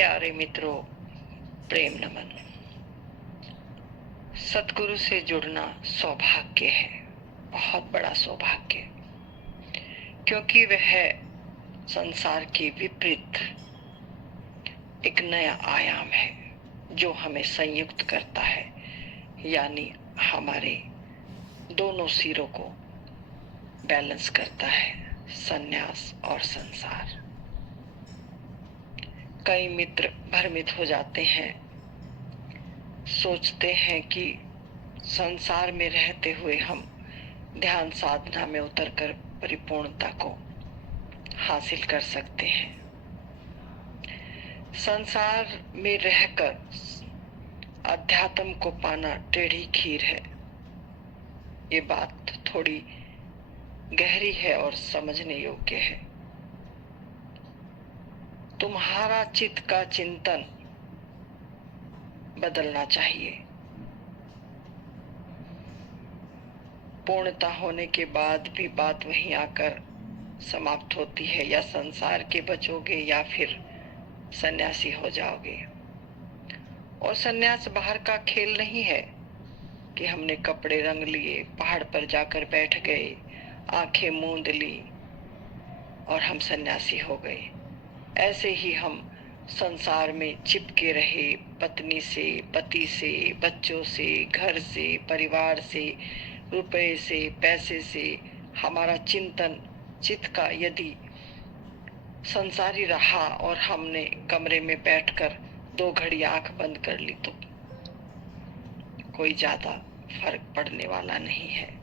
प्यारे मित्रों, प्रेम नमन। सतगुरु से जुड़ना सौभाग्य है, बहुत बड़ा सौभाग्य, क्योंकि वह संसार के विपरीत एक नया आयाम है जो हमें संयुक्त करता है, यानी हमारे दोनों सिरों को बैलेंस करता है, संन्यास और संसार। कई मित्र भ्रमित हो जाते हैं, सोचते हैं कि संसार में रहते हुए हम ध्यान साधना में उतरकर परिपूर्णता को हासिल कर सकते हैं। संसार में रहकर अध्यात्म को पाना टेढ़ी खीर है। ये बात थोड़ी गहरी है और समझने योग्य है। तुम्हारा चित्त का चिंतन बदलना चाहिए। पूर्णता होने के बाद भी बात वहीं आकर समाप्त होती है, या संसार के बचोगे या फिर सन्यासी हो जाओगे। और सन्यास बाहर का खेल नहीं है कि हमने कपड़े रंग लिए, पहाड़ पर जाकर बैठ गए, आंखें मूंद ली और हम सन्यासी हो गए। ऐसे ही हम संसार में चिपके रहे, पत्नी से, पति से, बच्चों से, घर से, परिवार से, रुपए से, पैसे से। हमारा चिंतन चित्त का यदि संसारी रहा और हमने कमरे में बैठकर 2 घड़ी आंख बंद कर ली तो कोई ज्यादा फर्क पड़ने वाला नहीं है।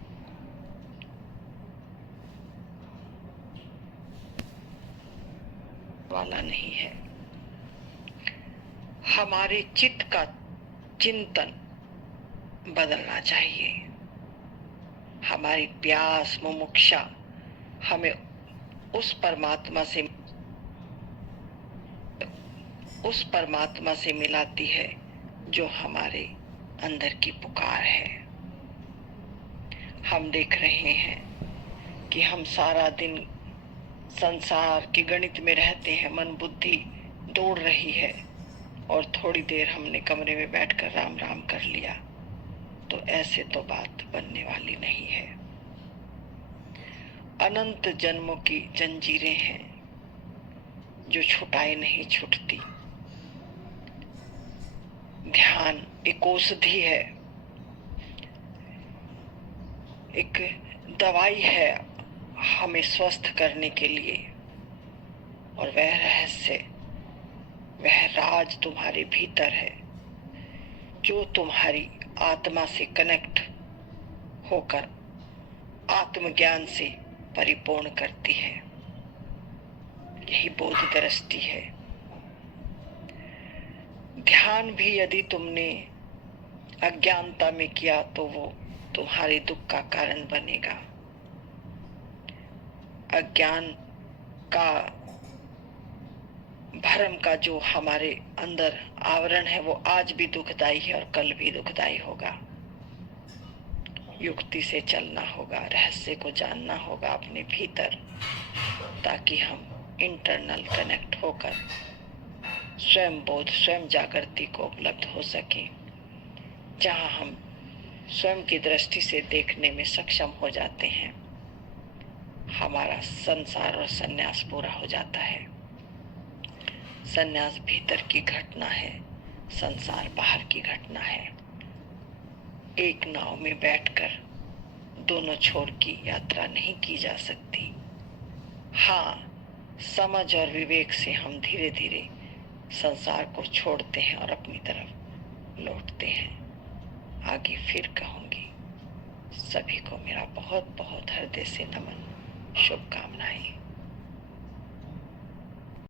हमारे चित्त का चिंतन बदलना चाहिए। हमारी प्यास मुमुक्षा हमें उस परमात्मा से मिलाती है जो हमारे अंदर की पुकार है। हम देख रहे हैं कि हम सारा दिन संसार के गणित में रहते हैं, मन बुद्धि दौड़ रही है, और थोड़ी देर हमने कमरे में बैठकर राम राम कर लिया, तो ऐसे तो बात बनने वाली नहीं है। अनंत जन्मों की जंजीरें हैं जो छुटाए नहीं छूटती। ध्यान एक औषधि है, एक दवाई है हमें स्वस्थ करने के लिए, और वह रहस्य, वह राज तुम्हारे भीतर है जो तुम्हारी आत्मा से कनेक्ट होकर आत्मज्ञान से परिपूर्ण करती है। यही बोध दृष्टि है। ध्यान भी यदि तुमने अज्ञानता में किया तो वो तुम्हारे दुख का कारण बनेगा। अज्ञान का, भ्रम का जो हमारे अंदर आवरण है वो आज भी दुखदाई है और कल भी दुखदाई होगा। युक्ति से चलना होगा, रहस्य को जानना होगा अपने भीतर, ताकि हम इंटरनल कनेक्ट होकर स्वयं बोध, स्वयं जागृति को उपलब्ध हो सके, जहां हम स्वयं की दृष्टि से देखने में सक्षम हो जाते हैं। हमारा संसार और संन्यास पूरा हो जाता है। संन्यास भीतर की घटना है, संसार बाहर की घटना है। एक नाव में बैठकर दोनों छोर की यात्रा नहीं की जा सकती। हाँ, समझ और विवेक से हम धीरे धीरे संसार को छोड़ते हैं और अपनी तरफ लौटते हैं। आगे फिर कहूंगी। सभी को मेरा बहुत बहुत हृदय से नमन, शुभकामनाएं।